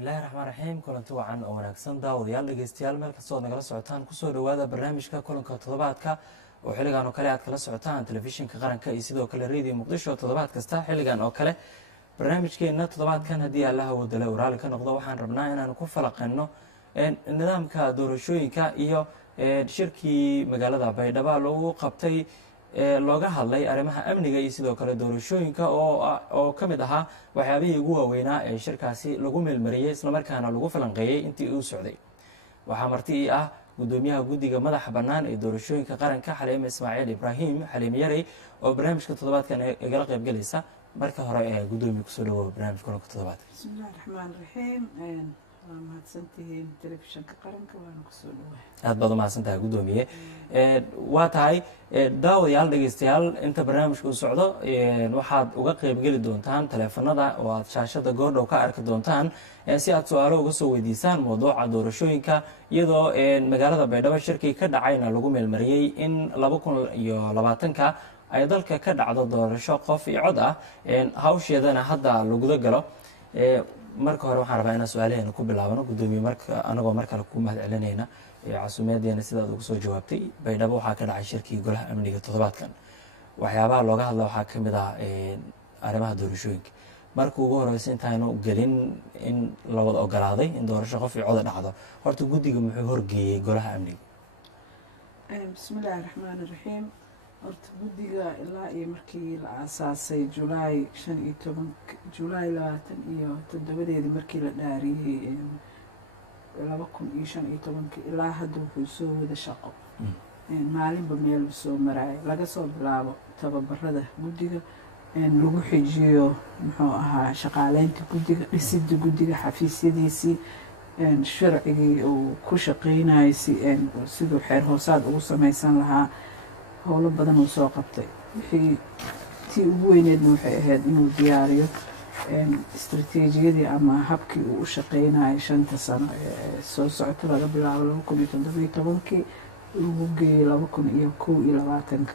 bismillahi raxmaan raxiim kulanti wacan oo wanaagsan daawadayaal dhegeystayaal meel kastoo ad nagala socotaan kusoo dhawaada barnaamijka kulanka toddobaadka oo xilligan oo kale aad kala socotaan telefishinka qaranka iyo sidoo kale radio muqdisho toddobaad kasta xilligan oo kale barnaamijkeena toddobaadkan haddii allaha wadale uu raali ka noqdo waxaan rabnaa inaan ku falaqeyno nidaamka doorashooyinka iyo shirkii magaalada baydhabo lagu qabtay looga hadlay arrimaha amniga iyo sidoo kale doorashooyinka oo ka mid ahaa waxyaabihii ugu waaweynaa ee shirkaasi lagu meelmariyey islamarkaana lagu falanqeeyey intii uu socday. waxaa marti ii ah gudoomiyaha guddiga madaxa bannaan ee doorashooyinka qaranka xaliime ismaaciil ibraahim xaliime yarey oo barnaamijka toddobaadkan igala qayb galaysa. marka hore gudoomiye kusoo dhawow barnaamijka kulanka toddobaadka. bismillahi raxmaan raxiim waa mahadsantihiin telefishinka qaranka waana kusoo dhawahay. aad baad umahadsan tahay gudoomiye. waa tahay daawadayaal dhegeystayaal inta barnaamijka uu socdo waxaad uga qeybgeli doontaan taleefanada oo aad shaashada goordhow ka arki doontaan si aad su-aalo uga soo weydiisaan mawduuca doorashooyinka iyadoo magaalada baydhabo shirkii ka dhacayna lagu meelmariyey in 2020 ay dalka ka dhacdo doorasho qof iyo cod ah hawsheedana hadda laguda galo. marka hore waxaan rabaa inaan su-aalaheena ku bilaabano gudoomiye anagoo mar kale ku mahad celinayna casuumiyadeena sidaad uga soo jawaabtay. baydhabo waxaa ka dhacay shirkii golaha amniga toddobaadkan waxyaabaha looga hadla waxaa ka mid ah arrimaha doorashooyinka. marka ugu horeysa intaanu gelin in la wada ogolaaday in doorasho qof iyo coda dhacdo horta guddiga muxuu horgeeyey golaha amniga? bismillahi raxmaan raxiim. horta guddiga ilaa iyo markii la aasaasay julaay 27 markii la dhaariyey 2015 ilaa hadda wuxuu soo wada shaqo maalinba meel soo maraayo laga soo bilaabo tababarada guddiga lagu xijiyo muxuu ahaa shaqaaleynta guddiga dhisidda guddiga xafiisyadiisii sharcigii uu ku shaqeynayay siduu xeer hoosaad ugu samaysan lahaa howlo badan uu soo qabtay. wixii tii ugu weyneedna waxay ahayd inuu diyaariyo istaraatiijiyadii ama habkii uu u shaqeynayo 5 sano ee soo socota laga bilaabo 2017 lagu geeyey 2021.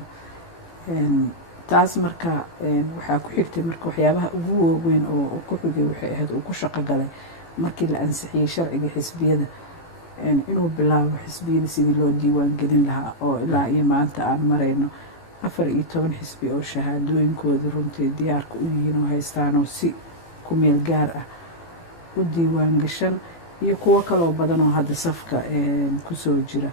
taas marka waxaa ku xigtay marka waxyaabaha ugu waaweyn oo ku xigay waxay ahayd uu ku shaqo galay markii la ansixiyey sharciga xisbiyada inuu bilaabo xisbiyada sidii loo diiwaan gelin lahaa oo ilaa iyo maanta aan marayno 14 xisbi oo shahaadooyinkooda runtii diyaarka u yihiin oo haystaanoo si ku meel gaar ah u diiwaan gashan iyo kuwo kaloo badan oo hadda safka kusoo jira.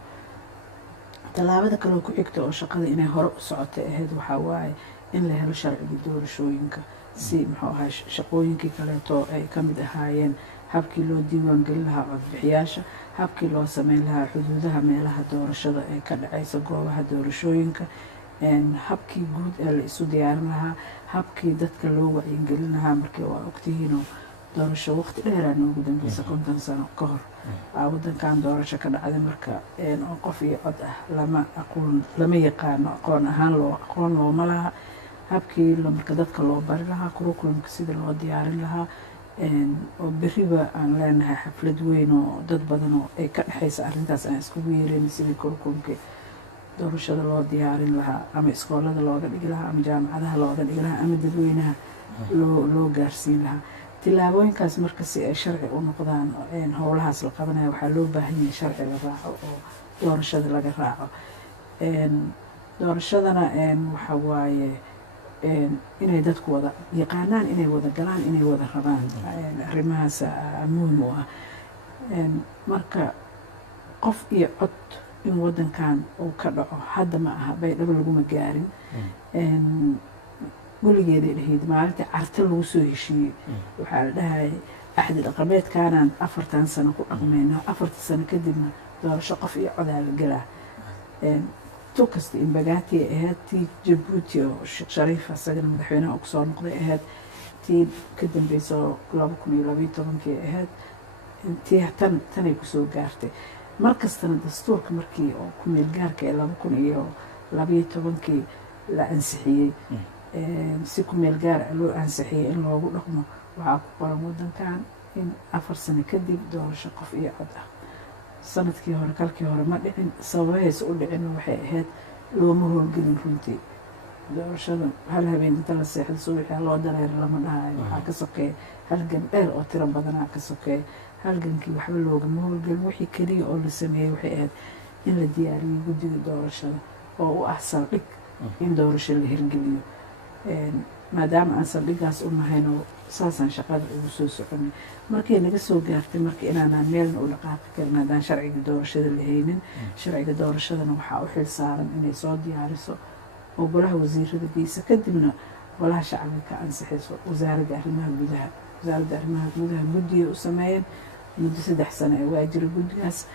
tallaabada kaloo ku xigta oo shaqada inay hore u socotay ahayd waxaa waaye in la helo sharciga doorashooyinka si muxuu ahaa shaqooyinkii kaleeto ay ka mid ahaayeen habkii loo diiwaan gelin lahaa codbixiyaasha, habkii loo sameyn lahaa xuduudaha meelaha doorashada ee ka dhacaysa goobaha doorashooyinka, habkii guud ee la isu diyaarin lahaa, habkii dadka loo wacyigelin lahaa. markii waa ogtihiinoo doorasho waqti dheeraa noogu dambeysa 50 sano ka hor wadankan doorasho ka dhacday marka oo qof iyo cod ah lama yaqaano aqoon looma laha. habkii marka dadka loo bari lahaa curriculumka sida loo diyaarin lahaa oo beriba aan leenahay xaflad weyn oo dad badan oo ay ka dhexaysa arrintaas aan iskugu yeerin sidii curriculumka doorashada loo diyaarin lahaa ama iskoolada looga dhigi lahaa ama jaamacadaha looga dhigi lahaa ama dadweynaha loo gaarsiin lahaa. tillaabooyinkaas marka si ay sharci u noqdaan howlahaas la qabanaya waxaa loo baahan yahay sharci la raaco oo doorashada laga raaco. doorashadana waxa waaye inay dadku wada yaqaanaan, inay wada galaan, inay wada rabaan. arrimahaas muhiim u ah. marka qof iyo cod in wadankan uu ka dhaco hadda ma aha baydhabo laguma gaarin. weligeeday dhahayd maalintii carta lagu soo heshiiyey waxaa la dhahayay axdi dhaqameedkaanaan 40 sano ku dhaqmayno 40 sano kadibna doorasho qof iyo codaa la galaa. tu kasta in bagaati ahayd tii jabuuti oo sheekh shariif asagana madaxweynaha ugu soo noqday ahayd tii ka dambeysa 2012 ahayd tii tanay kusoo gaartay. markastana dastuurka markii oo ku meel gaarka ee 2012 la ansixiyey si ku meel gaar loo ansixiyey in loogu dhaqmo waxaa ku qoran wadankan in 4 sano kadib doorasho qof iyo cod ah. sanadkii hore kalkii hore ma dhicin. sababahays u dhicin waxay ahayd looma howlgelin runtii doorashada hal habeen inta la seexdo subaxii loo dareero lama dhahayo waxaa ka sokeeya halgan dheer oo tiro badanaa ka sokeeya halgankii waxba loogama howlgelin wixii keliya oo la sameeyey waxay ahayd in la diyaariyo guddiga doorashada oo u ah saldhig in doorasho la hirgeliyo maadaama aan saldhigaas u nahayno saasaan shaqada ugu soo soconay markii naga soo gaartay marka inaanaan meelna u dhaqaaqi karin haddaan sharciga doorashada la haynin sharciga doorashadana waxaa u xil saaran inay soo diyaariso oo golaha wasiirada geysa kadibna golaha shacbiga ka ansixiso wasaaradda arrimaha gudaha guddiga u sameeyeen muddo 3 sano ee waa jira guddigaas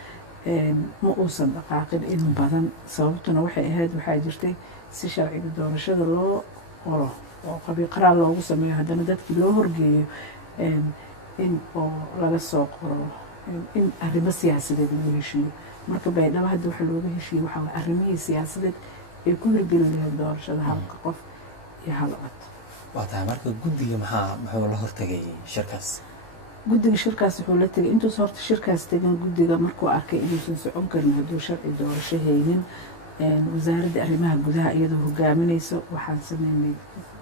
ma uusan dhaqaaqin in badan sababtuna waxay ahayd waxaa jirtay si sharciga doorashada loo qoro oo qabiqaraa loogu sameeyo haddana dadkii loo horgeeyo in oo laga soo qoro in arrimo siyaasadeed lagu heshiiyo marka baydhabo hadda waxa looga heshiiyey waxaa waay arrimihii siyaasadeed ay ku hirgeli lahayd doorashada halka qof iyo hal cod waa tahay marka guddiga muxuu la hortagay shirkaas guddiga shirkaas wuxuu la tegay intuusan horta shirkaas tegin guddiga markuu arkay inuusan socon karin hadduu sharci doorasho haynin wasaaradda arrimaha gudaha iyadoo hogaaminaysa waxaan sameynay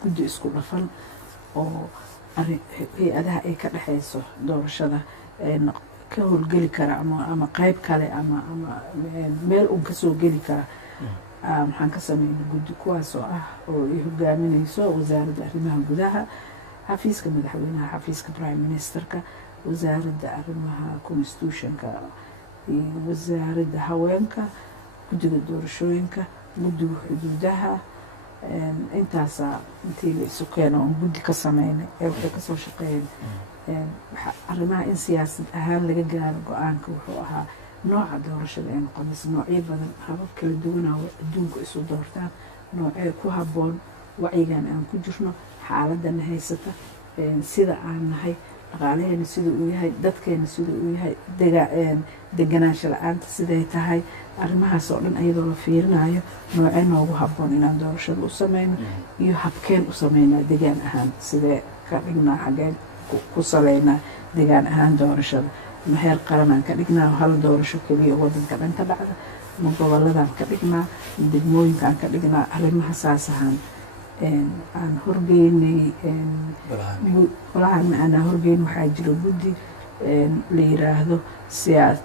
guddi isku dhafan oo hay-adaha ay ka dhexayso doorashada ka howlgeli kara ama qayb kale ama meel uun kasoo geli kara waxaan ka sameynay guddi kuwaas oo ah oo ay hogaaminayso wasaaradda arrimaha gudaha xafiiska madaxweynaha xafiiska prime ministerka wasaaradda arrimaha constitutionka iyo wasaaradda haweenka guddiga doorashooyinka guddiga xuduudaha intaasaa intii la isu keeno oon guddi ka sameynay ee waxay kasoo shaqeeyeen arrimaha in siyaasad ahaan laga gaaro go-aanka wuxuu ahaa nooca doorashada ay noqonaysa noocyo badan habab kala duwanaa adduunka isu doortaan noocee ku habboon wacyigan aan ku jirno xaaladana haysata sida aan nahay dhaqaalaheena sida uu yahay dadkeena sida uu yahay deganaansho la-aanta siday tahay arrimahaas oo dhan iyadoo la fiirinayo noocee noogu habboon inaan doorashada u sameyno iyo habkeen u sameynaa degaan ahaan sidee ka dhignaa xaggeen ku saleynaa degaan ahaan doorashada ma heer qaranaan ka dhignaa hal doorasho keliya wadanka dhan ka dhacda ma goboladaan ka dhignaa ma degmooyinkaan ka dhignaa arrimaha saas ahaan aan horgeynay golahan aanaa horgeyn waxaa jira guddi la yiraahdo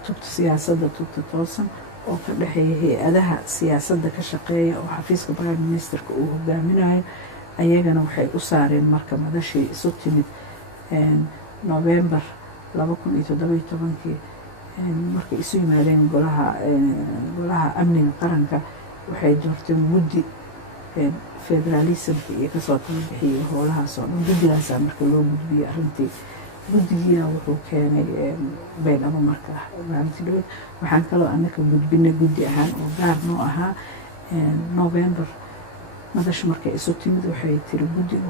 tubta siyaasadda tubta toosan oo ka dhexeeya hay-adaha siyaasadda ka shaqeeya oo xafiiska prime ministerka uu hogaaminayo ayagana waxay u saareen marka madashii isu timid November 2017 markay isu yimaadeen golaha amniga qaranka waxay doorteen guddi federalismka iyo kasoo talabixiyay howlahaas oo dhan guddigaasaa marka loo gudbiyey arrintii guddigiina wuxuu keenay baydhabo marka maalintii dhaweyd waxaan kaloo anaka gudbinay guddi ahaan oo gaar noo ahaa November madashu markay isu timid waxay tiri guddigu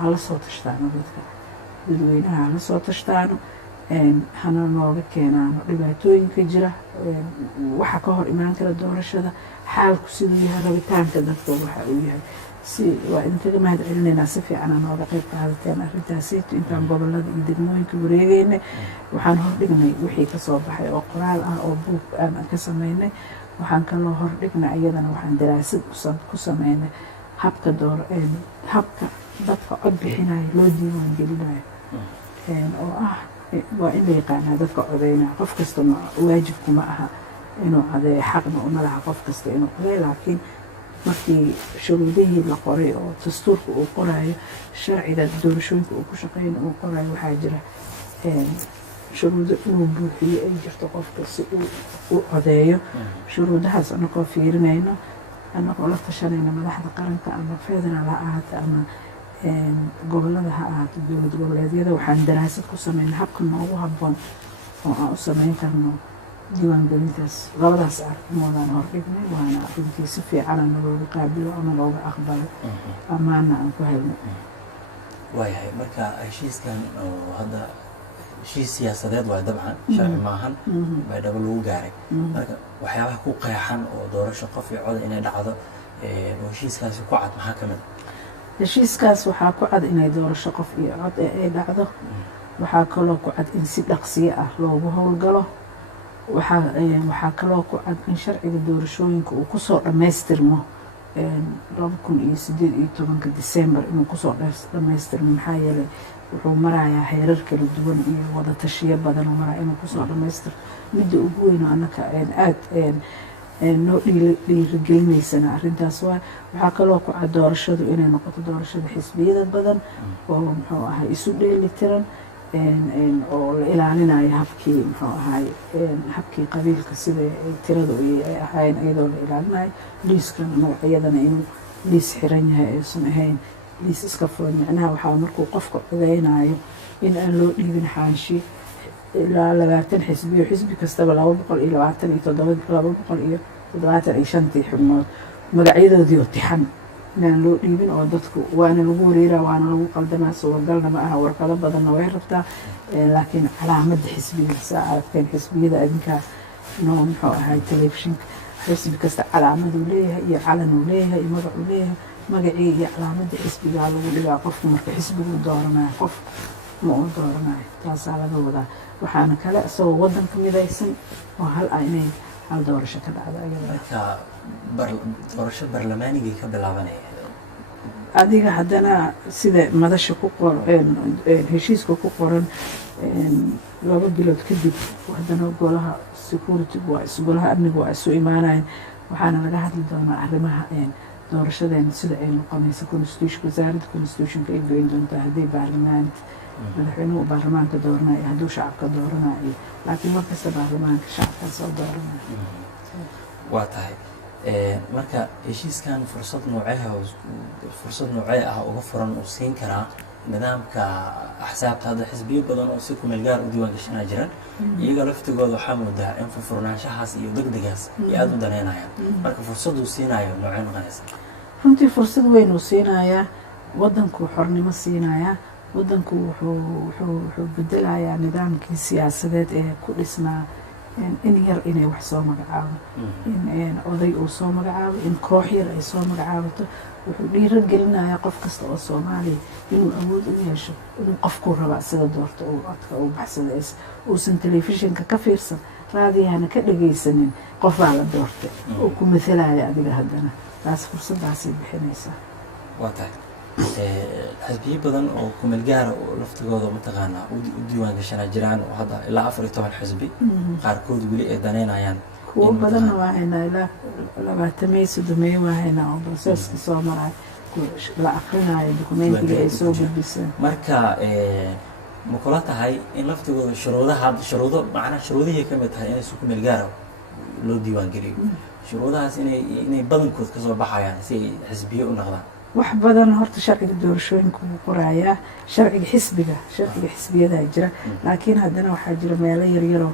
hala soo tashtaano dadweynaha hala soo tashtaano hana nooga keenaano dhibaatooyinka jira waxa ka hor imaan kara doorashada xaalku siduu yahay rabitaanka dadka waxa uu yahay waa idinkaga mahad celinaynaa si fiican aan nooga qayb qaadateen arrintaasayto intaan gobolada iyo degmooyinka wareegeynay waxaan hordhignay wixii kasoo baxay oo qoraal ah oo buug aan ka sameynay waxaan kaloo hordhignay iyadana waxaan daraasad ku sameynay habka dadka cod bixinayo loo diiwaan gelinayo oo ah waa in la yaqaanaa dadka codeynaa qof kasta waajibkuma aha inuu codeeyo xaqna uma laha qof kasta inuu codeeyo laakiin markii shuruudihii la qoray oo dastuurka uu qorayo sharciga doorashooyinka uu ku shaqeyna uu qorayo waxaa jira shuruudo inuu buuxiyo ay jirto qofka si uu u codeeyo shuruudahaas anagoo fiirinayno anagoo la tashanayna madaxda qaranka ama federaal ha ahaato ama gobolada ha ahaato dowlad goboleedyada waxaan daraasad ku sameynay habka noogu habboon oo aan u sameyn karno diiwaangelintaas labadaas arrimoodaan hordhignay waana runtii si fiicana nalooga qaabilo ama looga aqbalo amaana aan ku helno waayahay marka heshiiskan oo hadda heshiis siyaasadeed waa dabcan sharci maahan baydhabo lagu gaaray marka waxyaabaha ku qeexan oo doorasho qof iyo cod inay dhacdo oo heshiiskaasi ku cad maxaa ka mid heshiiskaas waxaa ku cad inay doorasho qof iyo cod ay dhacdo waxaa kaloo ku cad in si dhaqsiyo ah loogu howlgalo waxaa kaloo ku cad in sharciga doorashooyinka uu kusoo dhammaystirmo 2018 December inuu kusoo dhamaystirmo maxaa yeelay wuxuu marayaa heerar kala duwan iyo wada tashiyo badan oo maraya inuu kusoo dhamaystiro midda ugu weyn oo annaka aad noo dhiirigelinaysana arrintaas waxaa kaloo ku cad doorashadu inay noqoto doorashada xisbiyada badan oo muxuu ahay isu dheeli tiran oo la ilaalinayo habkii muxuu ahay habkii qabiilka sida tiradu ay ahayn iyadoo la ilaalinayo liiskan magacyadana inuu liis xiran yahay aysan ahayn liis iska furan macnaha waxaa markuu qofka codeynayo in aan loo dhiibin xaanshi ilaa 20 xisbiyo xisbi kastaba 227 xubnood magacyadoodii oo tixan inaan loo dhiibin oo dadku waana lagu wareeraa waana lagu qaldamaa suuragalna ma aha warqado badanna way rabtaa laakiin calaamadda xisbiga saa aragteen xisbiyada adinkaa noo muxuu ahay telefishinka xisbi kasta calaamaduu leeyahay iyo calanuu leeyahay iyo magacuu leeyahay magacii iyo calaamadda xisbigaa lagu dhigaa qofku marka xisbiguu dooranayo qof ma uu dooranayo taasaa laga wadaa waxaana kale isagoo waddanka midaysan oo hal ah inay hal doorasho ka dhacdo marka doorasho barlamaanigay ka bilaabanaya adiga haddana sida madasha ku qoran heshiiska ku qoran 2 bilood kadib haddana golaha security golaha amniga waa isu imaanayaan waxaana laga hadli doonaa arrimaha doorashadeena sida ay noqonayso constitution wasaaradda constitutionka ay goyn doontaa haddii baarlamaanka madaxweynuhu baarlamaanka dooranayo hadduu shacabka dooranayo laakiin markasta baarlamaanka shacabkaa soo dooranaya waa tahay marka heshiiskan fursad noocee ah uga furan uu siin karaa nidaamka axsaabta hadda xisbiyo badan oo si kumeel gaar u diiwaan gashanaa jiraan iyaga laftigooda waxaa moodaa in furfurnaanshahaas iyo degdegaas ay aada u daneynayaan marka fursaduu siinayo noocee noqonaysa runtii fursad weyn uu siinayaa waddankuu xornimo siinayaa waddanku wuxuu bedelayaa nidaamkii siyaasadeed ee ku dhisnaa in yar inay wax soo magacaabo in oday uu soo magacaabo in koox yar ay soo magacaabato wuxuu dhiiro gelinayaa qof kasta oo Soomaaliya inuu awood u yeesho inuu qofku rabo sida doorto uu codka u baxsado uusan telefishinka ka fiirsan raadiyahana ka dhageysanin qof baa la doortay oo ku mathalaya adiga haddana taas fursadaasay bixinaysaa waa tahay xisbiyo badan oo kumeel gaara laftigooda mataqaanaa u diiwaan gashanaa jiraan oo hadda ilaa 14 xisbi qaarkood weli ay daneynayaan kuwo badanna waa haynaa ilaa 20 waa haynaa oo proseski soo maray la akhrinayo dokumentiga ay soo gudbiseen marka ma kula tahay in laftigooda shuruudihii ka mid tahay inay si kumeel gaara loo diiwaan geliyo shuruudahaas inay badankood kasoo baxayaan si ay xisbiyo u noqdaan wax badan horta sharciga doorashooyinka uu qorayaa sharciga xisbiyadaa jira laakiin haddana waxaa jira meelo yaryaroo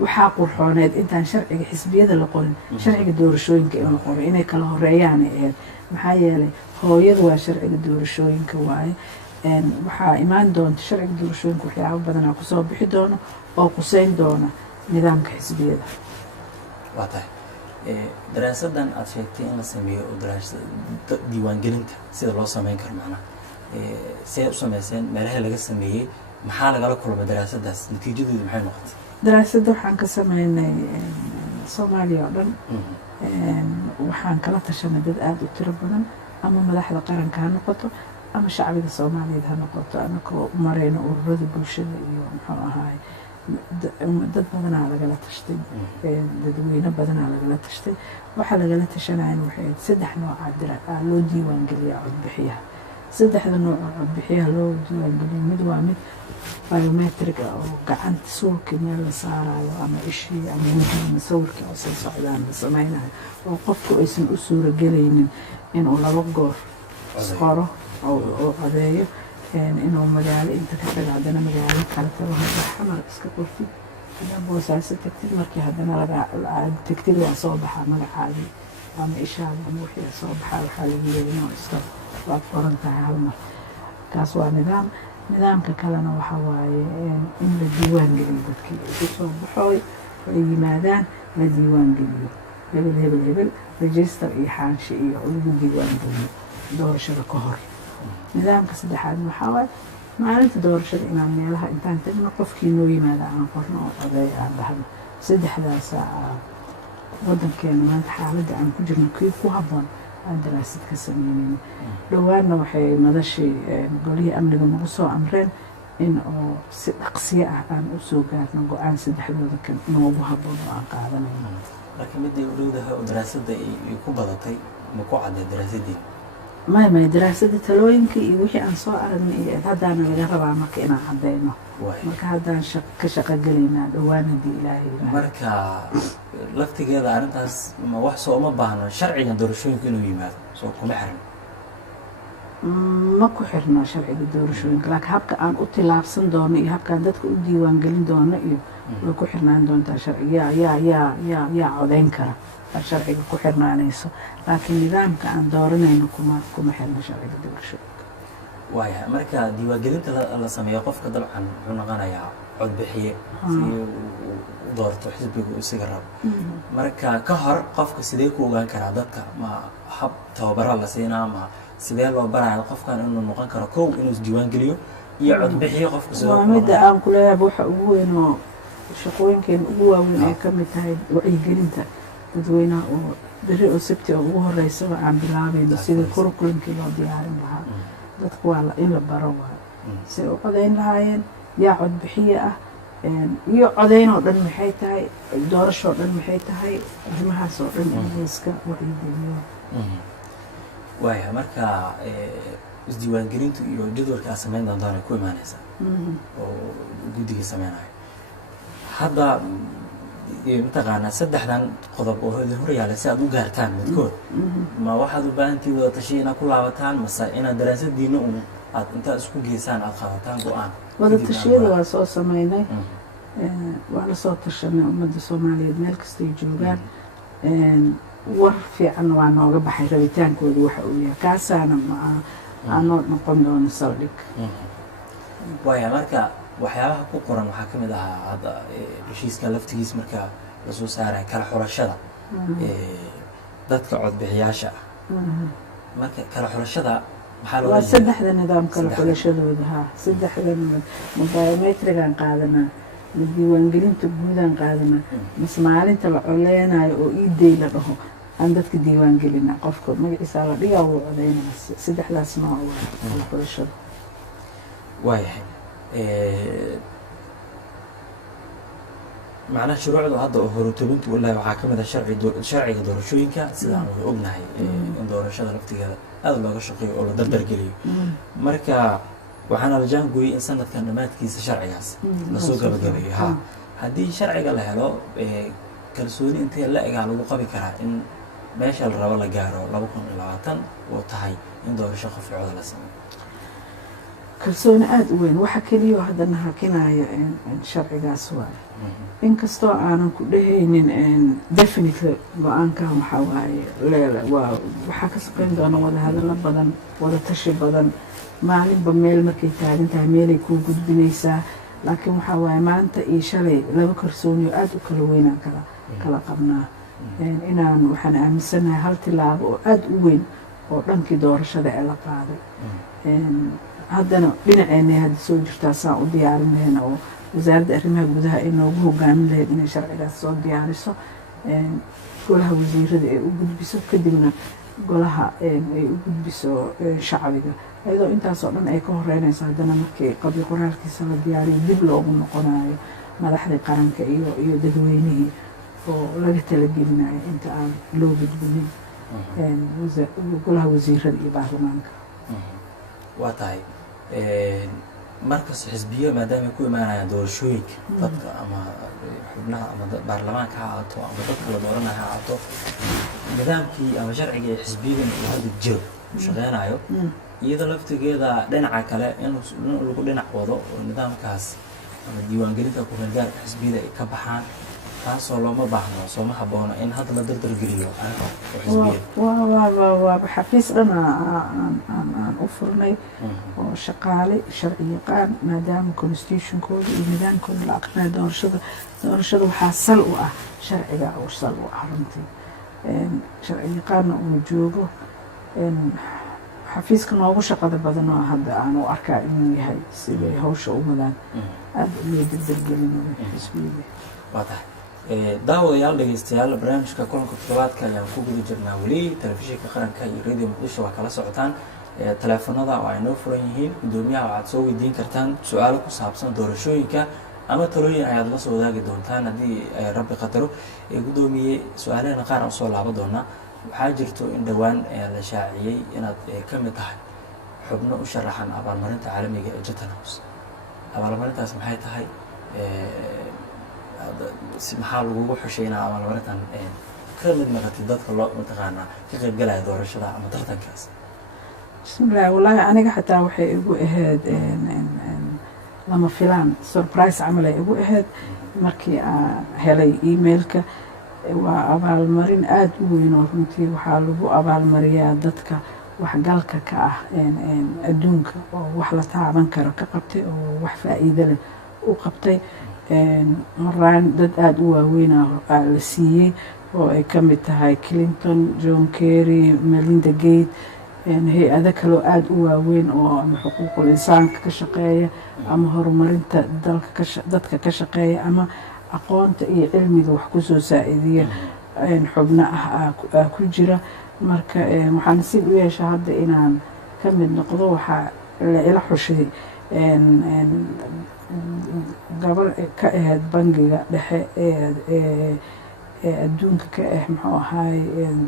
waxaa qurxooneed intaan sharciga xisbiyada la qorin sharciga doorashooyinka in la qoro inay kala horeeyaan aheed maxaa yeelay hooyadu waa sharciga doorashooyinka waaye waxaa imaan doonta sharciga doorashooyinka waxyaabo badanaa kusoo bixi doono oo quseyn doona nidaamka xisbiyada waa tahay daraasadan aad sheegtay in la sameeyo oo diiwaangelinta sida loo sameyn karo macnaha see u sameyseen meelaha laga sameeyey maxaa lagala kulmay daraasadaas natiijadeedu maxay noqotay daraasadda waxaan ka sameynay Soomaaliya oo dhan waxaan kala tashanay dad aad u tiro badan ama madaxda qaranka ha noqoto ama shacbiga Soomaaliyeed ha noqoto anagoo marayna ururada bulshada iyo muxuu ahaay dad badanaa lagala tashtay dadweyne badanaa lagala tashtay waxaa lagala tashanayana waxay 3 nooc loo diiwaan geliyaa codbixiyaha 3 nooc oo codbixiyaha loo diiwaan geliyo mid waa mid biometric oo gacanta suulka meel la saarayo ama ishii ama wajigii sawirka oo soo socdaan la sameynayo oo qofku aysan u suuragelaynin inuu 2 goor qoro oo codeeyo inuu magaalo inta ka tago haddana magaalo kale tago hadda xamar iska qortid haddana boosaaso tagtid markii haddana tagtid waa soo baxaa magacaadii ama ishaada ama wixii soo baxaa waxaa lagu leeyahay inuu iska waad qoran tahay hal mar kaas waa nidaamka kalena waxaa waaye in la diiwaan geliyo dadkii isu soo baxooy ay yimaadaan la diiwaan geliyo hebel register iyo xaanshe iyo lagu diiwaan geliyo doorashada ka hor nidaamka saddexaad waxaa waaye maalinta doorashada inaan meelaha intaan tagno qofkii noo yimaada aan qorno oo codeeyo aan dhahno 3daas waddankeena maanta xaaladda aan ku jirno kii ku habboon aan daraasad ka sameynayna dhowaanna waxay madashii golihii amniga nagu soo amreen in oo si dhaqsiyo ah aan u soo gaarno go-aan saddexdooda kan noogu habboon oo aan qaadanayno laakiin midday u dhowdahay oo daraasadda ay ku badatay ma ku cadday daraasaddii may daraasadda talooyinka iyo wixii aan soo aragnay iyo haddaana laga rabaa marka inaan caddayno marka haddaan ka shaqo gelaynaa dhowaan haddii ilaahay marka laftigeeda arrintaas ma wax soo uma baahno sharcigan doorashooyinka inuu yimaado soo kuma xiran ma ku xirno sharciga doorashooyinka laakiin habka aan u tilaabsan doono iyo habkaan dadka u diiwaangelin doono iyo way ku xirnaan doontaa sharciga yaa codayn kara sharciga ku xirnaanayso laakiin nidaamka aan dooranayno kuma xirno sharciga doorashooyinka waaya marka diiwaangelinta la sameeyo qofka dabcan wuxuu noqonayaa codbixiye si u doorto xisbiga isaga rabo marka ka hor qofka sidee ku ogaan karaa dadka ma hab tababara la siinaa ma sidee loo baraya qofkan inuu noqon karo kow inuu isdiiwaangeliyo iyo codbixiye qofka sidoo waa midda aan ku leeyahay waxa ugu weyn oo shaqooyinkeena ugu waaweyn ay ka mid tahay wacyigelinta dadweynaha oo beri oo sabti oo ugu horeysaba aan bilaabayno sidii curriculumkii loo diyaarin lahaa dadku waa in la baro waayo si u codayn lahaayeen yaa codbixiye ah iyo codayn oo dhan maxay tahay doorashoo dhan maxay tahay arrimahaas oo dhan in layska wacyigeliyo waaya marka isdiiwaangelintu iyo jadwalka aad samayn doontaan ay ku imaanaysaa oo guddigii sameynayo hadda mataqaanaa saddexdan qodob oo hor yaalla si aad u gaartaan midkood ma waxaad u baahantii wada tashi inaad ku laabataan mase inaad daraasadiina aad intaad isku geysaan aad qaadataan go-aan wada tashiyada waa soo sameynay waa la soo tashanay ummadda soomaaliyeed meel kastay joogaan war fiican waa nooga baxay rabitaankooda waxa uu yahay kaasaana aanoo noqon doono saldhig waaya marka waxyaabaha ku qoran waxaa ka mid ahaa hadda heshiiska laftigiis marka lasoo saaraya kala xulashada dadka codbixiyaasha ah marka kala xulashada maxaa loo waa saddexda nidaam kala xulashadooda ha saddexda ma biometrigan qaadanaa ma diiwaangelinta guudaan qaadanaa mas maalinta la coleynayo oo iiday la dhaho aan dadka diiwaangelina qofka magaciisa la dhigaa wuu codeynaa saddexdaas nooc waa kala xulashada waayahay macnaha shuruucdu hadda oo horutobinta walahi waxaa ka mid ah sharciga doorashooyinka sidaan way ognahay in doorashada laftigeeda aada looga shaqeeyo oo la dardargeliyo marka waxaana la jaangooyey in sanadkan dhammaadkiisa sharcigaas lasoo gabagabeeyo ha haddii sharciga la helo kalsooni intee la egaa lagu qabi karaa in meesha la rabo la gaaro 2020 oo tahay in doorasho qofcooda la sameeyo kalsooni aada u weyn waxa keliya haddana hakinaya sharcigaas waaye inkastoo aanan ku dhehaynin definitely go-aankan waxaa waaye waxaa ka shaqeyn doona wadahadallo badan wada tashi badan maalinba meel markay taagan tahay meelay kuu gudbinaysaa laakiin waxaa waaye maanta iyo shalay laba kalsooniyo aada u kala weynaan kala qabnaa inaan waxaan aaminsanahay hal tilaabo oo aada u weyn oo dhankii doorashada ee la qaaday haddana dhinaceena hadda soo jirtaa saan u diyaarin lahayna oo wasaaradda arrimaha gudaha ay noogu hogaamin lahayd inay sharcigaas soo diyaariso golaha wasiirada ay u gudbiso kadibna golaha ay u gudbiso shacbiga iyadoo intaasoo dhan ay ka horeynayso haddana markii qabli qoraalkiisa la diyaariyo dib loogu noqonayo madaxdii qaranka iyo dadweynihii oo laga talagelinayo inta aan loo gudbinin golaha wasiirada iyo baarlamaanka waa tahay markas xisbiyo maadaama ay ku imaanayaan doorashooyinka dadka ama xubnaha ama baarlamaanka ha ahaato ama dadka la dooranaya ha ahaato nidaamkii ama sharcigii ay xisbiyadan uu hadda jiro u shaqeynayo iyadoo laftigeeda dhinaca kale in lagu dhinac wado oo nidaamkaas ama diiwaangelinta ku-meelgaarka xisbiyada ay ka baxaan taasoo looma baahno sooma haboono in hadda la dardargeliyo waaba xafiis dhan aan u furnay oo shaqaale sharci yaqaan maadaama constitutionkooda iyo nidaamkooda la aqrinaya doorashada waxaa sal u ah sharciga oo sal u ah runtii sharci yaqaanna uu joogo xafiiska noogu shaqada badan oo hadda aan u arkaa inuu yahay siday hawsha u wadaan aada loo dardargelinayo xisbiyada waa tahay daawadayaal dhegeystayaal barnaamijka kulanka toddobaadka ayaan ku guda jirnaa weli telefishinka qaranka iyo radio muqdisho waa kala socotaan taleefanada oo ay noo furan yihiin guddoomiyaha waxaad soo weydiin kartaan su-aalo ku saabsan doorashooyinka ama talooyin ayaad la soo wadaagi doontaan haddii rabbi qadaro guddoomiye su-aalahana qaar aan soo laabo doonaa waxaa jirto in dhowaan la shaaciyey inaad ka mid tahay xubno u sharaxan abaalmarinta caalamiga ee Chatham House abaalmarintaas maxay tahay maxaa lagugu xushay inaad abaalmarintan ka mid noqotid dadka loo mataqaanaa ka qaybgalaya doorashada ama tartankaas bismillaah wallaahi aniga xataa waxay igu ahayd lama filaan surprise camal ay igu ahayd markii aan helay emailka waa abaalmarin aada u weyn oo runtii waxaa lagu abaalmariyaa dadka waxgalka ka ah adduunka oo wax la taaban karo ka qabtay oo wax faa'iido leh u qabtay maraan dad aada u waaweyn la siiyey oo ay ka mid tahay Clinton, John Kerry, Melinda Gates hay-ado kaloo aada u waaweyn oo ama xuquuqul insaanka ka shaqeeya ama horumarinta dadka ka shaqeeya ama aqoonta iyo cilmiga wax kusoo saa-idiya xubno ah ku jira marka waxaa nasiib u yeesha hadda inaan ka mid noqdo waxaa la ila xushay gabar ka ahayd bangiga dhexe ee adduunka ka ah muxuu ahaay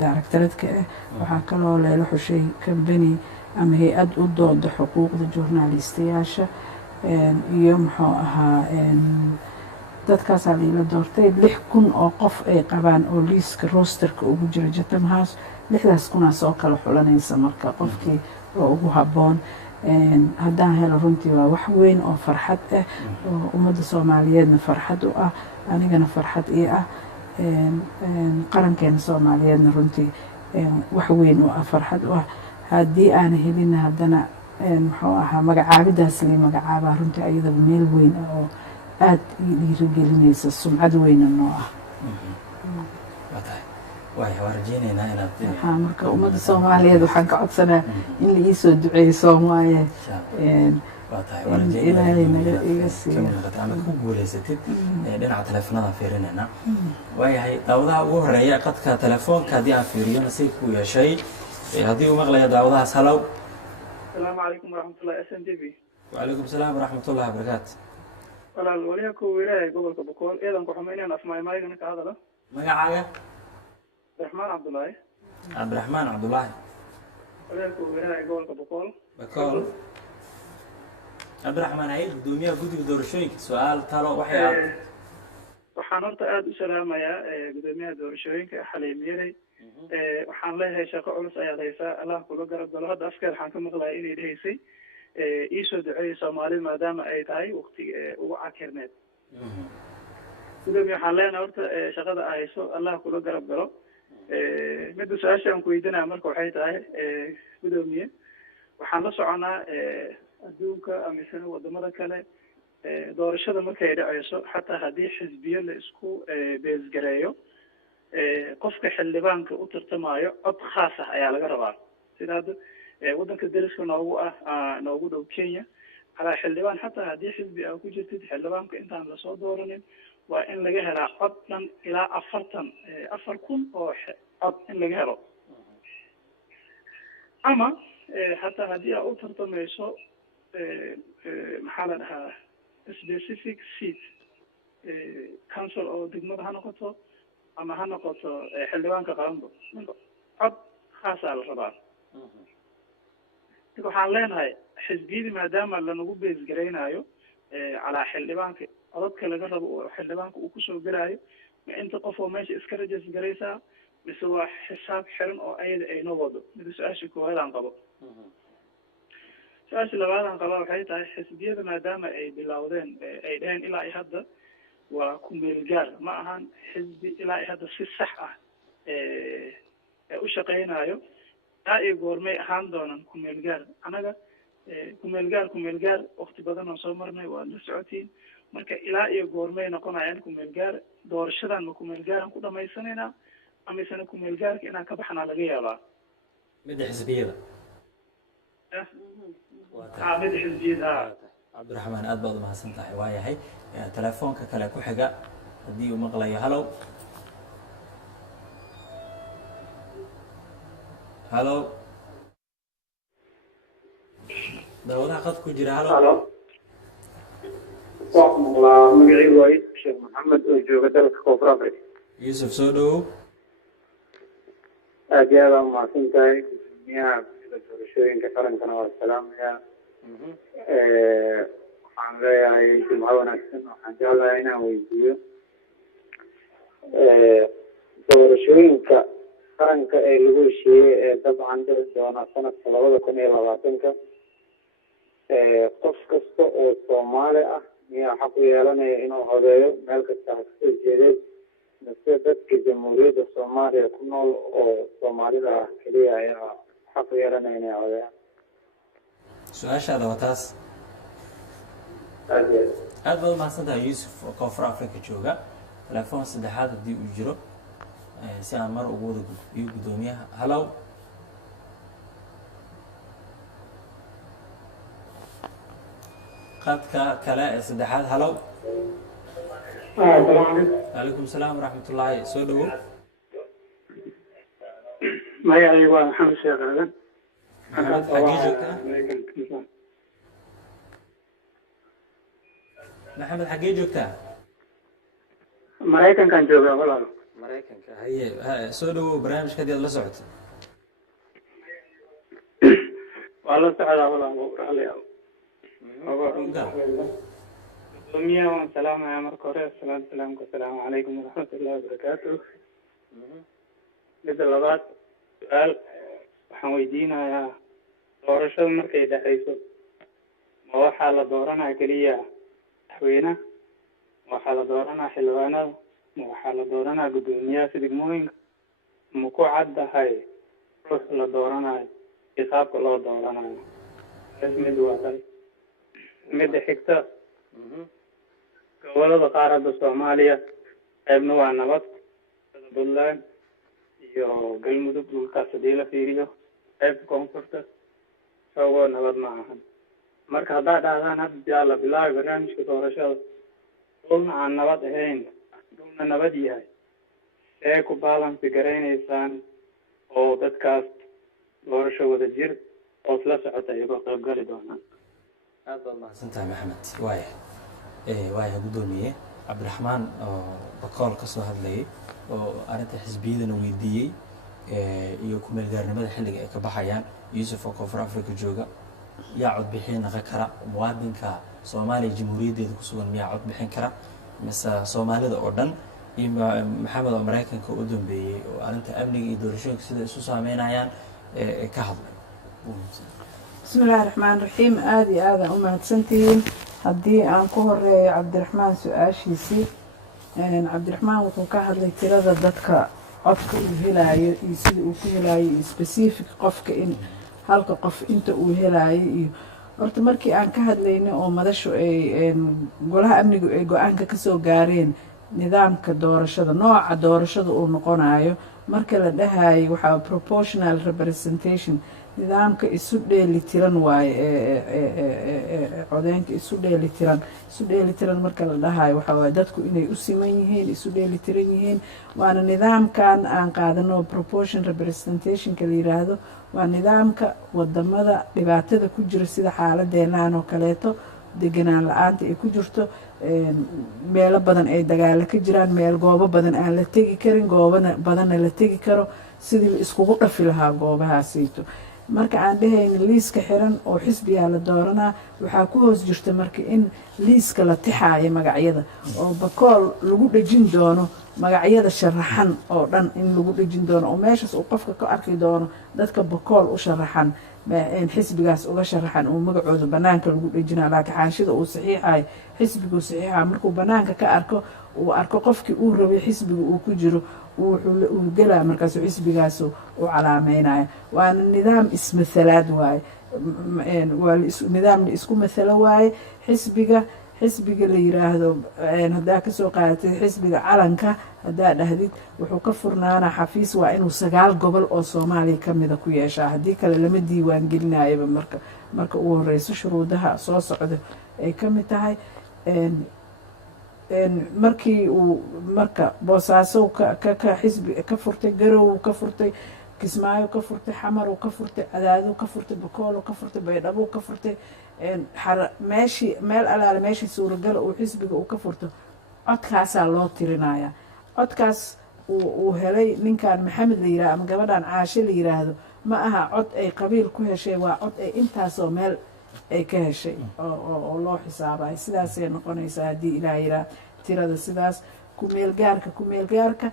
daaragtarad ka ah waxaa kaloo leela xushay company ama hay-ad u dooda xuquuqda journalistayaasha iyo muxuu ahaa dadkaasaa laila doortay 6,000 oo qof ay qabaan oo liiska rosterka ugu jira Chatham House 6,000 oo kala xulanaysa marka qofkii oo ugu habboon haddaan helo runtii waa wax weyn oo farxad ah oo ummadda Soomaaliyeedna farxad u ah anigana farxad ii ah qarankeena Soomaaliyeedna runtii wax weyn oo ah farxad u ah haddii aan helin haddana muxuu ahaa magacaabidaas lii magacaabaa runtii ayadaba meel weyn oo aada ii dhiirigelinaysa sumcad weyna noo ah waa rajeynaynaa inaad waxaa marka ummadda Soomaaliyeed waxaan ka codsanaa in la ii soo duceeyo Soomaaliya ilaahay naga iga siiyo ama ku guuleysatid dhinaca taleefanada fiirinayna waayahay daawadaha ugu horeeya qadka telefoonka haddii aan fiiriyo nasiib ku yeeshay haddii uu maqlayo daawadahaas halow السلام عليكم ورحمة الله SNTV. وعليكم السلام ورحمة الله وبركاته. والله الولي كويرة قبل كبكول إذا كحميني أسمع ما يجنك هذا لا. مقعة عبد الرحمن عبد الله. عبد الرحمن عبد الله. ولي كويرة قبل كبكول. بكول. عبد الرحمن عيد بدومية قدي بدور شوي سؤال ترى وحياة. waxaan horta aada u salaamayaa gudoomiyaha doorashooyinka xaliimiyada waxaan leeyahay shaqo culus ayaad haysaa allah kula garab galo hadda afkeed waxaan ka maqlayaa inay dhahaysay ii soo duceeyay Soomaali maadaama ay tahay waqtiga ugu cakirneed gudoomiye waxaan leenahay horta shaqada ay hayso allah kula garab galo midda su-aasha aan ku weydiinaya marka waxay tahay gudoomiye waxaan la soconaa adduunka amisana wadamada kale doorashada markay dhacayso xataa haddii xisbiyo la isku beesgareeyo qofka xildhibaanka u tartamayo cod khaas ah ayaa laga rabaa sida hadda waddanka dariska noogu dhow Kenya calaa xildhibaan xataa haddii xisbi aa ku jirtid xildhibaanka intaan lasoo dooranin waa in laga helaa cod dhan ilaa 4,000 oo cod in laga helo ama xataa haddii aa u tartamayso maxaa la dhahaa specific seat council oo degmada ha noqoto ama ha noqoto xildhibaanka qaranba cod khaasaa la rabaa waxaan leenahay xisbiyadii maadaama lanagu beesgaraynayo calaa xildhibaanka codadka laga rabo oo xildhibaanka uu kusoo gelaayo ma inta qof oo meesha iska rajas garaysaa mise waa xisaab xiran oo ayada aynoo wado mida su-aasha koowaad aan qabo su-aasha labaad aan qaba waxay tahay xisbiyada maadaama ay bilowdeen ay dhaheen ilaa ay hadda waa ku meel gaar ma ahan xisbi ilaa ay hadda si sax ah u shaqaynayo ilaa ay goormay ahaan doonaan ku meel gaar anaga ku meel gaar waqti badan oo soo marnay waa la socotiin marka ilaa iyo goormay noqonayaan ku meel gaar doorashadan ma ku meel gaaran ku dhamaysanaynaa amisana ku meel gaarka inaan ka baxnaa laga yaabaa midda xisbiyada midda xisbiyada cabdiraxmaan aad baad umahadsan tahay waayahay telefoonka kale ku xiga haddii uu maqlayo. halow halow daawadaha qad ku jira. halow halo waa maqlaa magacaygu waa Yuusuf Sheekh Maxamed oo jooga dalka Koonfur Afrika. yuusuf soo dhowow. aad iyo aad umahadsan tahay gudoomiyaha guddiga doorashooyinka qarankana waa salaamayaa. waxaan leeyahay jumco wanaagsan. waxaan jeclahay inaan weydiiyo doorashooyinka qaranka ee lagu heshiiyey ee dabcan dhici doona sanadka 2020 qof kasta oo Soomaali ah miyaa xaq u yeelanaya inuu codeeyo meel kasta ha kasoo jeedeed mise dadka jamhuuriyadda Soomaaliya ku nool oo Soomaalida ah keliya ayaa xaq u yeelanaya inay codeeyaan? su-aashaada waa taas. aad iyo aad aad baad umahadsan tahay yuusuf oo Koonfur Afrika jooga. telefoon saddexaad haddii uu jiro si aan mar ugu wada gudbiyo gudoomiyaha. halow qadka kale ee saddexaad. halow assalaamu calaykum. calaykum salaam waraxmatullaahi. soo dhowow. magacaygu waa maxamed sheekh aadan. maxamed xaggee joogtaa? maxamed xaggee joogtaa? maraykankan joogaa walaal. maraykanka. haye soo dhowow barnaamijka haddii aad la socoto. waa la socdaa walaal. gudoomiyaha waan salaamayaa marka hore. assalaamu calaykum waraxmatullahi wabarakaatuh. midda labaad su-aal waxaan weydiinayaa doorashada markay dhexayso ma waxaa la dooranaa keliya madaxweyne, ma waxaa la dooranaa xildhibaanada, ma waxaa la dooranaa gudoomiyaha degmooyinka, ma ku caddahay ruux la dooranayo iyo qaabka loo dooranayo? mid waa tahay. midda xigta gobolada qaar hadda Soomaaliya qaybna waa nabad sida Puntland iyo Galmudug. dhulkaas haddii la fiiriyo qaybta koonfurta isagoo nabad ma ahan. marka haddaa dhahdaan hadda la bilaabi barnaamijka doorashada dhulna aan nabad ahayn dhulna nabad yahay, see ku baalansi garaynaysaan oo dadkaas doorasho wada jir oo isla socota ay uga qaybgali doonaan? aad baad mahadsan tahay maxamed. waaya gudoomiye cabdiraxmaan oo bakool ka soo hadlayay oo arrinta xisbiyadana weydiiyey iyo ku-meelgaarnimada xilliga ay ka baxayaan. yuusuf oo Koonfur Afrika jooga, yaa codbixin naqan kara? muwaadinka Soomaaliya jamhuuriyaddeeda ku sugan miyaa codbixin kara mise Soomaalida oo dhan? iyo maxamed oo Maraykanka u dambeeyey oo arrinta amniga iyo doorashooyinka sida isu saameynayaan ka hadlay. bismillaahi raxmaan raxiim. aada iyo aada u mahadsantihiin. haddii aan ku horeeyo cabdiraxmaan su-aashiisii, cabdiraxmaan wuxuu ka hadlay tirada dadka codka uu helaayo iyo sida uu ku helaayo iyo specific qofka in halka qof inta uu helaayo. iyo horta markii aan ka hadlaynay oo madashu ay golaha amnigu ay go-aanka kasoo gaareen nidaamka doorashada, nooca doorashada uu noqonayo, marka la dhahayo waxaa proportional representation, nidaamka isu dheeli tiran waaye codeynta isu dheeli tiran marka la dhahayo waxaa waaye dadku inay u siman yihiin, isu dheeli tiran yihiin. waana nidaamkan aan qaadano proportion representationka la yiraahdo. waa nidaamka wadamada dhibaatada ku jira sida xaaladeenaan oo kaleeto, deganaan la-aanta ay ku jirto, meelo badan ay dagaalo ka jiraan, meel goobo badan aan la tegi karin, goobana badanna la tegi karo, sidii la iskugu dhafi lahaa goobahaasayto. marka aan dhahayna liiska xiran oo xisbigaa la dooranaa, waxaa ku hoos jirta marka in liiska la tixaayo magacyada oo bakool lagu dhejin doono magacyada sharaxan oo dhan in lagu dhejin doono oo meeshaas uu qofka ka arki doono dadka bakool u sharaxan xisbigaas uga sharaxan uu magacooda banaanka lagu dhejinaa. laakiin xaanshida uu saxiixayo xisbigu saxiixa markuu banaanka ka arko uu arko qofkii uu rabay xisbiga uu ku jiro uu gelaa markaas xisbigaas u calaameynaya. waana nidaam ismathalaad waaye, waa nidaam la isku mathalo waaye. xisbiga la yiraahdo haddaa kasoo qaadatay xisbiga calanka haddaa dhahdid wuxuu ka furnaanaa xafiis waa inuu 9 gobol oo Soomaaliya kamida ku yeeshaa, haddii kale lama diiwaan gelinayaba. marka ugu horeyso shuruudaha soo socda ay kamid tahay markii uu marka boosaaso ka xisbi ka furtay, garow ka furtay, kismaayo ka furtay, xamaru ka furtay, cadaadu ka furtay, bakoolo ka furtay, baydhabo ka furtay, meeshii meel alaale meeshii suuragal uu xisbiga uu ka furto codkaasaa loo tirinayaa. codkaas uu helay ninkan maxamed la yiraahdo ama gabadhan caashe la yiraahdo ma aha cod ay qabiil ku heshay, waa cod ay intaasoo meel ay ka heshay oo loo xisaabayo. sidaasay noqonaysaa haddii ilaah yiraa tirada sidaas. kumeelgaarka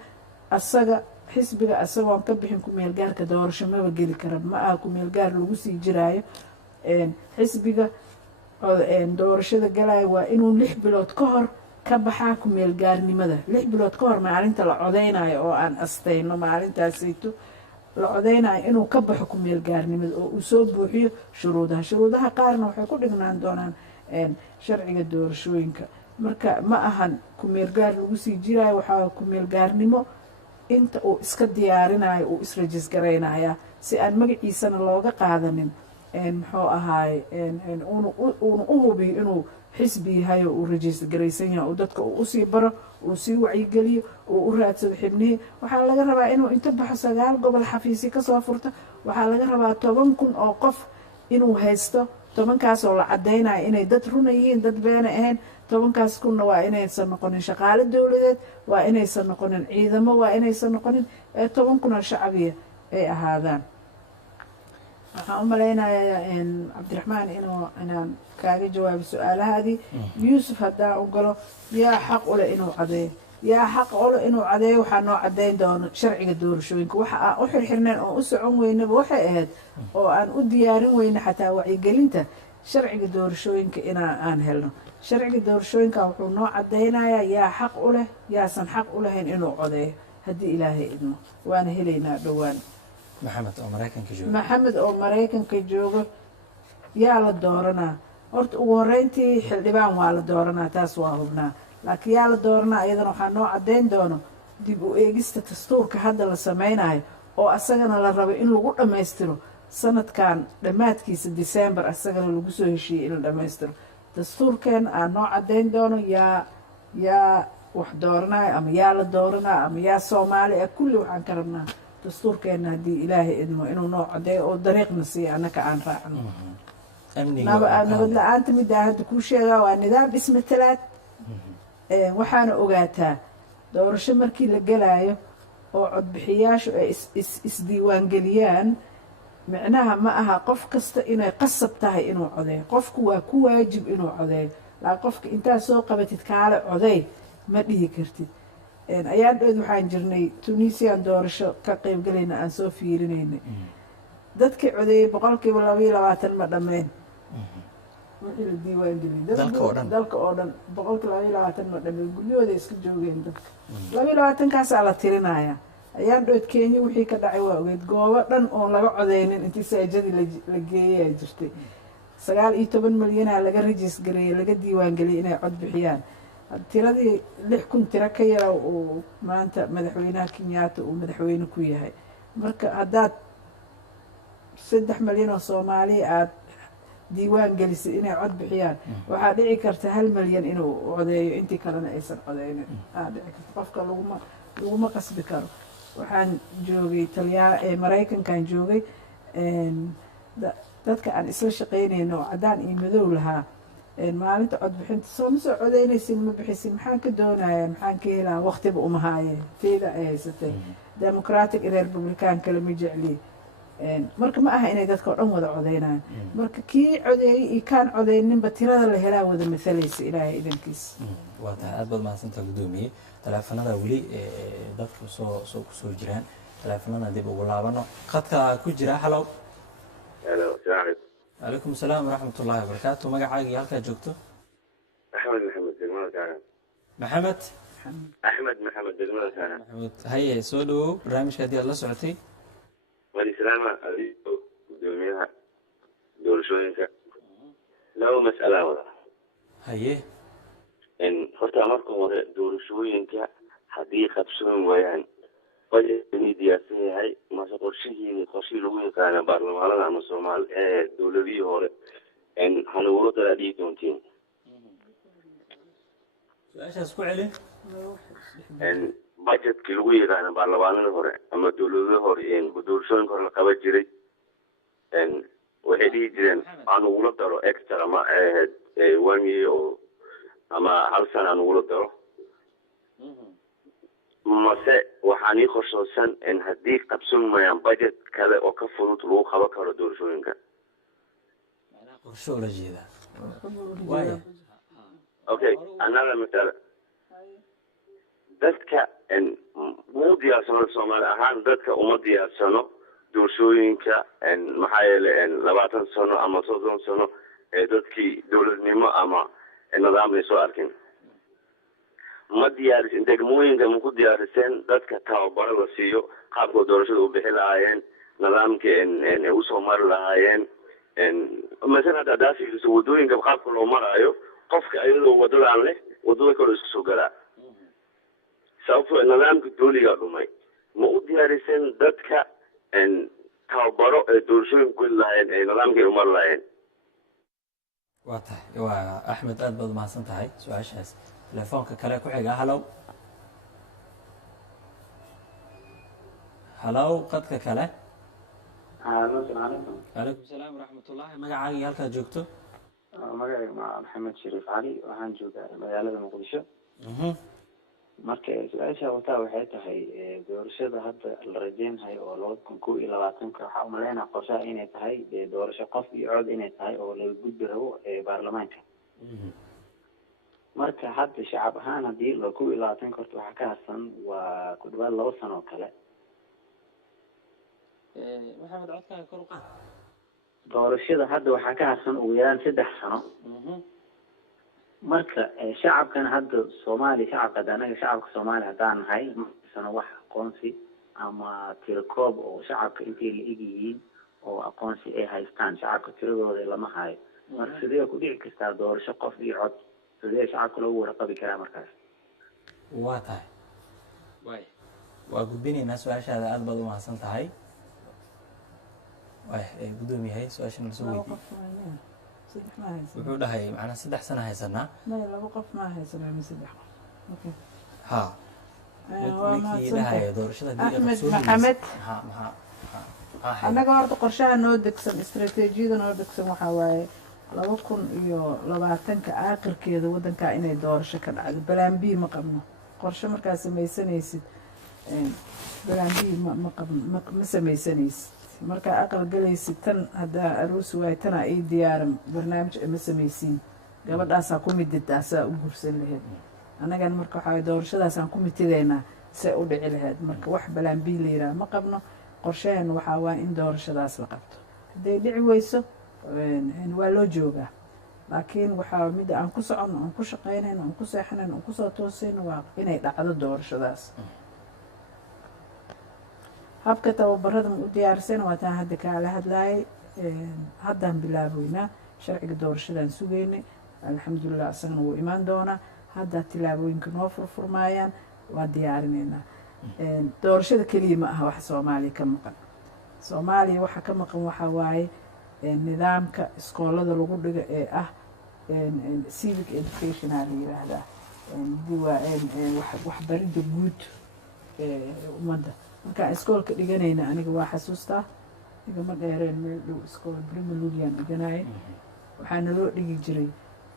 asaga xisbiga asagoon ka bixin kumeelgaarka doorasho maba geli kara, ma aha kumeelgaar lagu sii jiraayo. xisbiga doorashada galaayo waa inuu 6 bilood ka hor ka baxaa kumeelgaarnimada. 6 bilood ka hor maalinta la codeynayo oo aan astayno maalintaasayto la codeynayo inuu ka baxo kumeelgaarnimada oo uu soo buuxiyo shuruudaha qaarna waxay ku dhignaan doonaan sharciga doorashooyinka. marka ma ahan kumeelgaar lagu sii jiraayo, waxaa kumeelgaarnimo inta uu iska diyaarinayo uu israjisgaraynaya si aan magaciisana looga qaadanin muxuu ahaay uuna u hubiyo inuu xisbi yahay oo uu rajisgaraysan yahay, oo dadka uu usii baro, uu sii wacyigeliyo, uu u raadsado xibnihii. waxaa laga rabaa inuu inta baxo 9 gobol xafiisi kasoo furto. waxaa laga rabaa 10,000 oo qof inuu haysto. 10,000kaas oo la cadaynayo inay dad runa yihiin, dad beena ahayn. 10,000kaas kunna waa inaysan noqonin shaqaale dowladeed, waa inaysan noqonin ciidamo, waa inaysan noqonin 10,000 oo shacabiya ay ahaadaan. waxaan u malaynayaa cabdiraxmaan inaan kaaga jawaabo su-aalahaadii. yuusuf haddaan u galo, yaa xaq u leh inuu cadeeyo? yaa xaq u leh inuu cadeeyo? waxaa noo cadeyn doono sharciga doorashooyinka. waxa aan u xirxirneen oo u socon weynaba waxay ahayd oo aan u diyaarin weyna xataa wacyigelinta sharciga doorashooyinka aan helno. sharciga doorashooyinka wuxuu noo cadeynayaa yaa xaq u leh, yaasan xaq u lahayn inuu codeeyo haddii ilaahay idmo. waana helaynaa dhowaan. maxamed oo maraykanka joogo yaa la dooranaa? horta ugu horeyntii xildhibaan waa la dooranaa, taas waa hubnaa. laakiin yaa la dooranaa iyadana waxaa noo cadeyn doono dib u eegista dastuurka hadda la sameynayo oo asagana la rabo in lagu dhammaystiro sanadkan dhammaadkiisa December, asagana lagu soo heshiiyey in la dhammaystiro. dastuurkeen aan noo cadeyn doono yaa wax dooranayo ama yaa la dooranaa ama yaa Soomaali ah. kulli waxaan ka rabnaa dastuurkeena haddii ilaahay idmo inuu noo cadeeyo oo dariiqna siiya annaka aan raacno. nabad la-aanta middaa hadda kuu sheegaa waa nidaam ismatalaad. waxaana ogaataa doorasho markii la gelaayo oo codbixiyaashu ay isdiiwaangeliyaan, micnaha ma aha qof kasta inay qasab tahay inuu codeeyo. qofku waa ku waajib inuu codeeyo. laakiin qofka intaad soo qabatid kaale coday ma dhihi kartid. ayaan dhood waxaan jirnay tunisian doorasho ka qaybgalayna aan soo fiirinaynay. dadkii codeeyey 22% ma dhammeyn wixii la diiwaangeliyey dalka oo dhan 22% ma dhammeyn. guryahooda iska joogeen dadka. 22kaasaa la tirinaya. ayaan dhood Kenya wixii ka dhacay waa ogeed. goobo dhan oon laga codeynin intii saajadii la geeyaa jirtay. 19 milyanaa laga rajis gareeyey, laga diiwaangeliyey inay cod bixiyaan. tiradii 6,000 tiro ka yara uu maanta madaxweynaha Kenyatta uu madaxweyne ku yahay. marka haddaad 3 milyan oo Soomaali aad diiwaan gelisay inay cod bixiyaan, waxaa dhici karta 1 milyan inuu codeeyo, intii kalena aysan codeynin. dhici karta qofka laguma qasbi karo. waxaan joogay Maraykankan joogay, dadka aan isla shaqeynayno oo cadaan iyo madow lahaa, maalinta codbixinta soo ma soo codeynaysin, ma bixisin, maxaan ka doonaya, maxaan ka helaa, waqtiba uma haayeen, teeda ay haysatay. democratic iyo republican kale ma jecli. marka ma aha inay dadka oo dhan wada codeynayaan. marka kii codeeyey iyo kaan codeyninba tirada la helaa wada mathalaysa ilaahay idankiis. waa tahay aad baad mahadsantaha guddoomiye. taleefanada weli dadku kusoo jiraan. taleefanada dib ugu laabano. khadka ku jira. halow. عليكم السلام ورحمة الله وبركاته. مقعد يالك جوكتو؟ أحمد محمد دقمال كان. أحمد دقمال كان. محمد هيا سولو برنامج هدي الله سعتي. ولي سلامة أبي دوميها دور شوينك. لو مسألة ولا. هيا. إن خطة أمركم ولا دور شوينك حديقة بسون ويان. diyaarsan yahay mase qorshihiini qorshii lagu yaqaana baarlamaanada ama Soomaali dowladihii hore hanagula kala dhigi doontiin. su-aashaas ku celi. budgetkii lagu yaqaana baarlamaanada hore ama dowladada hore doorashooyinka hore la qaban jiray waxay dhihi jireen aan ugula daro extra ama one year ama hal sana aan ugula daro mase waxaan ii qorshoosan haddii qabsan mayaan budget kale oo ka fudud lagu qaban karo doorashooyinka. qorshe ula jeedaa. Okay, another matter. dadka uma diyaarsano Soomaali ahaan dadka uma diyaarsano doorashooyinka maxaa yeelay 20 sano ama 30 sano dadkii dowladnimo ama nidaam ay soo arkin ma diyaarisin degmooyinka ma ku diyaariseen dadka tababaro la siiyo qaabka doorashada u bixi lahaayeen nidaamka u soo mari lahaayeen مثلا هذا في السعوديين قبل خاف كل مرة قفك أيضا ودل عنه ودل كل السجلاء سوف النظام كدولي قالوا ماي مودي هرسين دتك إن كبروا دورشين كلها النظام كي عمر لين واضح وأحمد أدبض ما سنتهاي سؤال شاس تلفونك كلاك وحاجة هلو قدك كلا السلام عليكم. عليكم السلام ورحمة الله. magacaaga halkaa joogto magacayga waa Maxamed Shariif Cali waxaan joogaa magaalada Muqdisho. marka su-aasha wataa waxay tahay doorashada hadda la rajeynayo oo 2022 waxa u maleynaa qorshaha inay tahay doorasho qof iyo cod inay tahay oo la gudbi rabo baarlamaanka. marka hadda shacab ahaan hadii 2022 korto waxa ka harsan waa ku dhawaad 2 sano kale. محمد عدك كرقة doorashada hadda waxa ka harsan ugu yaraan 3 sano marka shacabkan hadda Soomaali shacabka anaga shacabka Soomaali hadaan nahay sano wax aqoonsi ama tirkoob oo shacabka intii la eegayeen oo aqoonsi ay haystaan shacabka tiradooda lama hayo marka sidee ku dhici kartaa doorasho qof iyo cod sidee shacabka loogu warqabi karaa markaas waa tahay waa gudbinayna su'aashaada aad baad u mahadsan tahay gudoomiye hay su'aashana soo weydiiyay wuxuu dhahay macna 3 sano haysanaa ما لو قف ما هي سنة من 3 اوكي ha ninkii dhahay doorashada أحمد محمد ha anaga horta qorshaha noo degsan istaraatiijiyada noo degsan waxa waaye 2020 aakhirkeeda wadanka inay doorasho ka dhacdo balaan B ma qabno qorshe markaa samaysanaysid balaan B ma qabno ma samaysanaysid marka aqal galaysid tan hadda aroos waay tan ay diyaaran barnaamij ma samaysiin gabadhaas ku middaas u gursan lahayd anagan marka waxa doorashadaas aan ku mitideena si u dhici lahayd marka wax balaan B leeyahay ma qabno qorshahan waxa waa in doorashadaas la qabto haday dhici weyso waa loo joogaa laakiin waxa mid aan ku socono aan ku shaqeynayno aan ku seexanayno aan ku soo toosayno waa inay dhacdo doorashadaas habka tababarada u diyaarsan waa taan hadda kala hadlaay haddaan bilaaboynaa sharciga doorashadan sugeynay alxamdulillah asagana wuu imaan doonaa hadda tilaabooyinka noo furfurmaayaan waa diyaarineynaa doorashada keliya ma aha wax Soomaaliya ka maqan Soomaaliya waxa ka maqan waxa waaye nidaamka iskoolada lagu dhigo ee ah civic education la yiraahdaa wax baridda guud ummadda marka iskoolka dhiganayna aniga waa xasuustaa igama dheereen meel dhow iskool Primolulian dhiganay waxaana loo dhigi jiray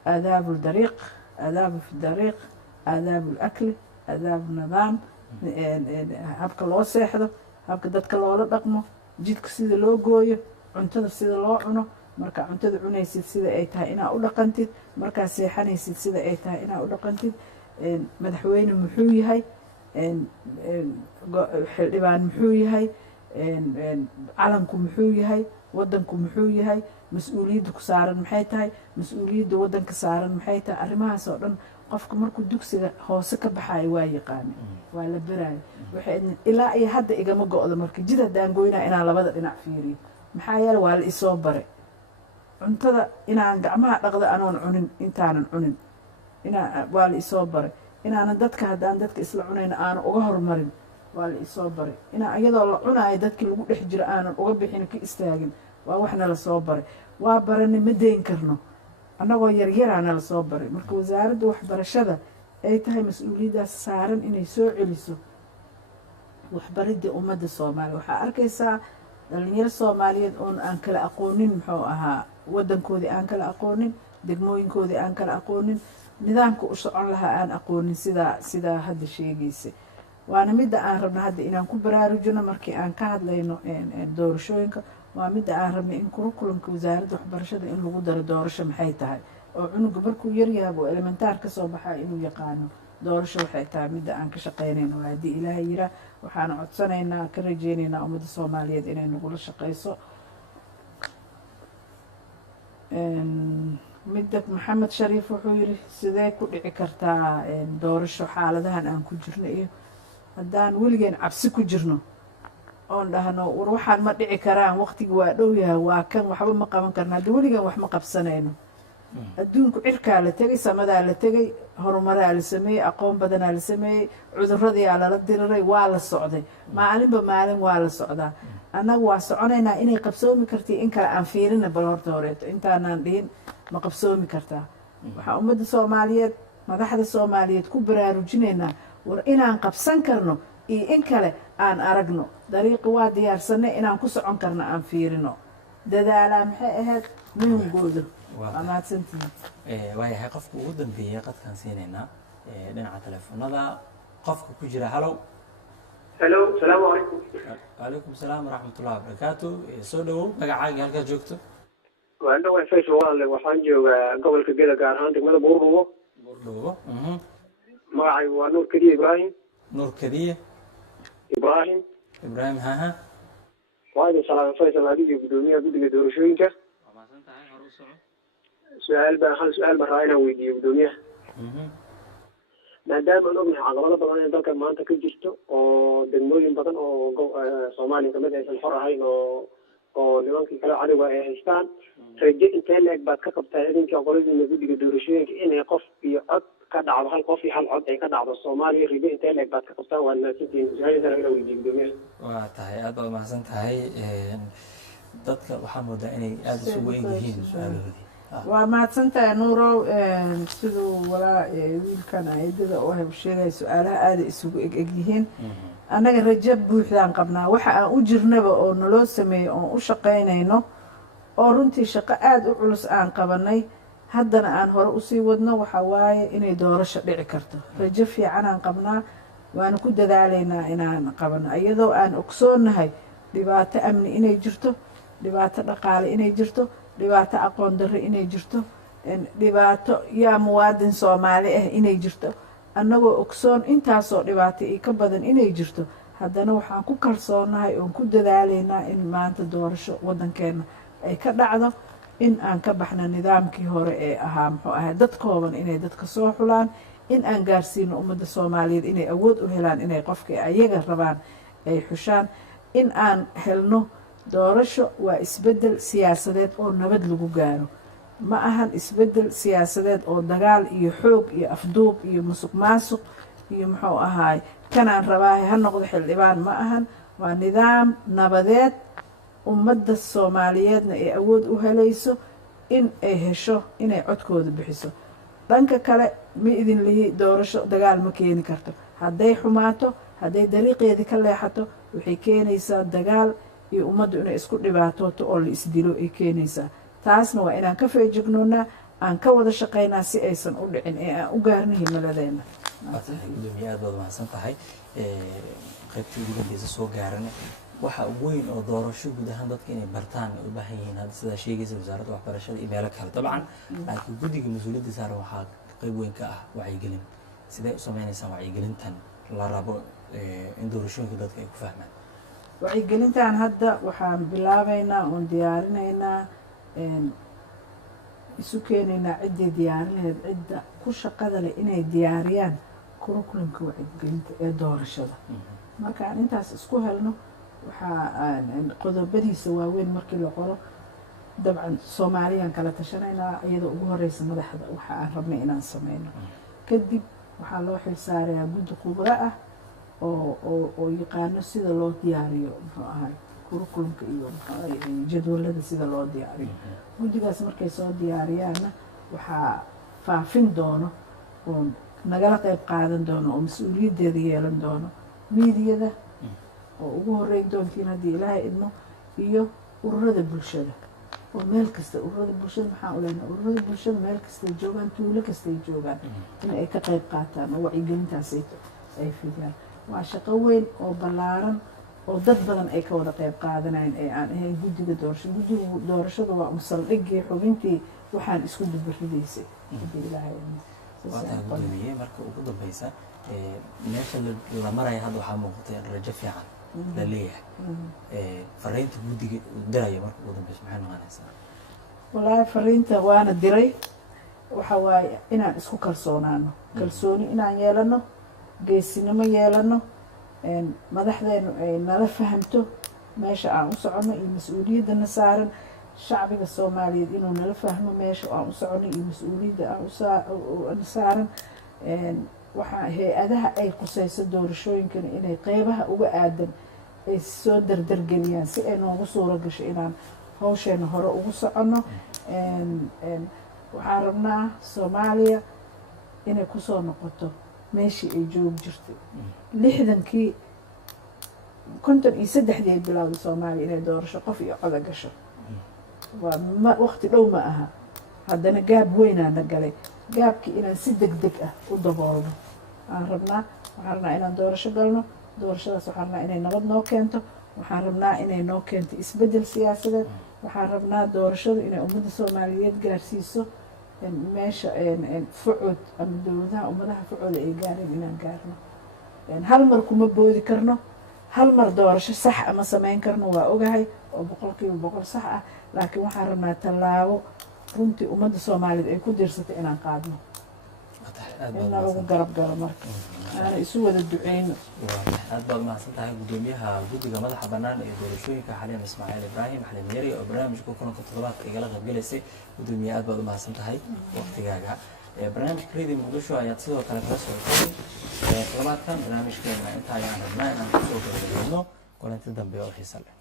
aadaabul dariiq aadaab fi dariiq aadaabul akli aadaab nidaam habka loo seexdo habka dadka loola dhaqmo jidka sida loo gooyo cuntada sida loo cuno marka cuntada cunaysid sida ay tahay inaa u dhaqantid marka seexanaysid sida ay tahay inaa u dhaqantid madaxweyne muxuu yahay xildhibaan muxuu yahay calanku muxuu yahay wadanku muxuu yahay mas'uuliyadda ku saaran maxay tahay mas'uuliyadda wadanka saaran maxay tahay arrimahaas oo dhan qofka markuu dugsiga hoose ka baxay waa yaqaan waa la baraay waxay ilaa ay hadda igama go'do marka jid hadaan gooynaa inaan labada dhinac fiiriyo maxaa yeelay waa la isoo bare cuntada inaan gacmaha dhaqdo anoon cunin intaanan cunin waa la isoo bare inaanan dadka haddaan dadka isla cunayn aanan uga hormarin waa la isoo baray inaan iyadoo la cunaayo dadkii lagu dhex jiro aanan uga bixin ka istaagin waa waxna la soo baray waa barani ma deyn karno annagoo yaryaraana la soo baray marka wasaaradda waxbarashada ay tahay mas-uuliyaddaas saaran inay soo celiso waxbaridii ummadda soomaaliya. waxaa arkaysaa dhalinyaro soomaaliyeed oon aan kala aqoonin muxuu ahaa waddankoodii aan kala aqoonin, degmooyinkoodii aan kala aqoonin, nidaamka u socon lahaa aan aqoonin sidaa hadda sheegaysa. waana midda aan rabno hadda inaan ku baraarujino markii aan ka hadlayno doorashooyinka. waa midda aan rabnay in kurukulanka wasaaradda waxbarashada in lagu daro doorasho maxay tahay, oo cunuga markuu yaryahay oo elementaar ka soo baxaa inuu yaqaano doorasho waxay tahay. midda aan ka shaqaynayno waa haddii ilaahay yiraa, waxaana codsanaynaa ka rajeynaynaa ummadda soomaaliyeed inay nagula shaqayso. midda maxamed shariif wuxuu yidhi sidee ku dhici kartaa doorasho xaaladahan aan ku jirno, iyo haddaan weligeen cabsi ku jirno oon dhahno war waxaan ma dhici karaan, waqtiga waa dhow yahay, waa kan waxba ma qaban karna, hadda weligeen wax ma qabsanayno. adduunku cirkaa la tegay, samadaa la tegay, horumaraa la sameeyey, aqoon badanaa la sameeyey, cuduradiyaa lala diriray, waa la socday, maalinba maalin waa la socdaa. annagu waa soconaynaa. inay qabsoomi kartii in kale aan fiirina bal horta horeeto intaanaan dhihin ma qabsoomi kartaa. waxaa ummadda soomaaliyeed, madaxda soomaaliyeed ku baraarujinaynaa war inaan qabsan karno iyo in kale aan aragno. dariiqi waa diyaarsanay, inaan ku socon karno aan fiirino. dadaalaa maxay ahayd muhimgooda. waa mahadsantihiin. waayahay qofka ugu dambeeyay qadkaan siinaynaa dhinaca teleefonada. qofka ku jira halow. halo, salaamu calaykum. wacalaykum salaam waraxmatullahi wabarakaatu. soo dhawow, magacaaga halkaad joogto. waa indhawa faysal walaale, waxaan joogaa gobolka geda, gaar ahaan degmada buurdhuubo. buurdhuubo. magacaygu waa nuur kadiye ibraahim. nuur kadiye ibraahim. ibraahim. haha. waa idin salaam faysal, adiga gudoomiyaha guddiga doorashooyinka. waa mahadsan tahay, hor u soco. hal su-aal baan rabaa inaan weydiiyo gudoomiyaha. maadaama aan ognahay caqabado badan ee dalka maanta ka jirto, oo degmooyin badan oo soomaaliya kamid aysan xor ahayn, oo nimankii kale cadowga ay haystaan, raje intee la-eg baad ka qabtaa idinka qoladiina guddiga doorashooyinka inay qof iyo cod ka dhacdo, hal qof iyo hal cod ay ka dhacdo soomaaliya? raje intee la-eg baad ka qabtaa? waad mahadsantihiin. su-aashaasaan inaan weydiiyo gudoomiyaha. waa tahay, aad baad mahadsan tahay. dadka waxaa moodaa inay aada isugu eg yihiin su-aalahoodii. waa mahadsantahay nuurow. siduu wiilkan aidada oo sheegaya su-aalaha aada isugu eg yihiin. annaga rajo buuxdaan qabnaa. waxa aan u jirnaba oo naloo sameeyo oon u shaqaynayno, oo runtii shaqo aada u culus aan qabanay, haddana aan hore usii wadno, waxaa waaye inay doorasho dhici karto. rajo fiicanaan qabnaa, waana ku dadaalaynaa inaan qabano, iyadoo aan ogsoonahay dhibaato amni inay jirto, dhibaato dhaqaale inay jirto, dhibaato aqoon darro inay jirto, dhibaato yaa muwaadin soomaali ah inay jirto. annagoo ogsoon intaasoo dhibaato iyo ka badan inay jirto, haddana waxaan ku kalsoonahay oon ku dadaalaynaa in maanta doorasho waddankeena ay ka dhacdo, in aan ka baxno nidaamkii hore ee ahaa muxuu ahay dad kooban inay dadka soo xulaan, in aan gaarsiino ummadda soomaaliyeed inay awood u helaan inay qofkii ayaga rabaan ay xushaan, in aan helno doorasho. waa isbeddel siyaasadeed oo nabad lagu gaaro, ma ahan isbeddel siyaasadeed oo dagaal iyo xoog iyo afduub iyo musuq maasuq iyo muxuu ahaay kanaan rabaahay ha noqdo xildhibaan. ma ahan, waa nidaam nabadeed, ummadda soomaaliyeedna ay awood u helayso in ay hesho inay codkooda bixiso. dhanka kale ma idin lihi doorasho dagaal ma keeni karto. hadday xumaato, hadday dariiqeedii ka leexato, waxay keenaysaa dagaal iyo ummaddu inay isku dhibaatooto oo la isdilo ay keenaysaa. taasna waa inaan ka feejignoonaa, aan ka wada shaqaynaa si aysan u dhicin, ee aan u gaarno himiladeena. gudoomiye aad baad mahadsan tahay. qaybtii ugu dambeysa soo gaarana waxa ugu weyn oo doorasho guud ahaan dadka inay bartaan ay u baahan yihiin, hadda sidaa sheegaysa wasaaradda waxbarashada iyo meelo kale dabcan, laakiin guddiga mas-uuliyadda saaran waxaa qayb weyn ka ah wacyigelin. sidee u sameynaysaan wacyigelintan la rabo in doorashooyinka dadka ay ku fahmaan? wacyigelintan hadda waxaan bilaabaynaa oon diyaarinaynaa, isu keenaynaa ciddii diyaarinayd, cidda ku shaqada leh inay diyaariyaan kurukulanka wacyigelinta ee doorashada. marka aan intaas isku helno, waxaa qodobadiisa waaweyn markii la qoro, dabcan soomaaliyaan kala tashanaynaa, iyadoo ugu horeysa madaxda waxa aan rabnay inaan sameyno. kadib waxaa loo xilsaarayaa guddi khubro ah oo yaqaano sida loo diyaariyo muxuu ahay kurukulanka iyo jadwalada sida loo diyaariyo. guddigaas markay soo diyaariyaanna waxaa faafin doono oon nagala qayb qaadan doono oo mas-uuliyaddeeda yeelan doono miidiyada oo ugu horeyn doontiin haddii ilaahay idmo iyo ururada bulshada oo meel kasta ururada bulshada maxaa u leenahay ururada bulshada meel kastay joogaan tuulo kastay joogaan in ay ka qayb qaataan oo wacyigelintaas ay fidiyaan waa shaqo weyn oo ballaaran oo dad badan ay ka wada qayb qaadanayeen ee aan ahayn guddiga doorashada waa saldhigii xubintii waxaan isku dubaridaysay haddii ilaahay waataa gudoomiye marka ugu dambeysa meesha la maraya hadda waxaa muuqatay rajo fiican la leeyahay fariinta guddiga diraya marka ugu dambeysa maxay noqonaysaa wallaahi fariinta waana diray waxa waaye inaan isku kalsoonaano kalsooni inaan yeelano geesinimo yeelano madaxdeenu ay nala fahamto meesha aan u soconno iyo mas-uuliyaddana saaran shacbiga soomaaliyeed inuu nala fahmo meesha aan u soconno iyo mas-uuliyadda aan saaran waxaa hay-adaha ay qusayso doorashooyinkana inay qeybaha uga aadan ay soo dardargeliyaan si ay noogu suuro gasho inaan hawsheena hore ugu soconno waxaan rabnaa soomaaliya inay kusoo noqoto meeshii ay joogi jirtay 60kii 53 ay bilowday soomaaliya inay doorasho qof iyo coda gasho waa waqti dhow ma aha haddana gaab weynaana galay gaabkii inaan si degdeg ah u daboolno waxaan rabnaa inaan doorasho galno doorashadaas waxaan rabnaa inay nabad noo keento waxaan rabnaa inay noo keento isbeddel siyaasadeed waxaan rabnaa doorashadu inay ummadda soomaaliyeed gaarsiiso meesha fucud ama dowladaha ummadaha fucooda ay gaareen inaan gaarno hal mar kuma boodi karno hal mar doorasho sax ama samayn karno waa ogahay oo 100% sax ah laakiin waxaan rabnaa tallaabo runtii ummadda soomaaliyeed ay ku diirsatay inaan qaadno inna lagu garab galo marka aana isu wada duceyno aad baad mahadsan tahay gudoomiyaha guddiga madaxa bannaan ee doorashooyinka xaliim ismaaciil ibraahim xaliim yari oo barnaamijka kulanka toddobaadka igala qaybgalaysay gudoomiye aad baad u mahadsan tahay waqtigaaga barnaamijka radio muqdisho ayaad sidoo kale kala socotay toddobaadkan barnaamijkeena inta ayaan rabnaa inaan kusoo gabagabeeyno kulanti dambe oo xiisa leh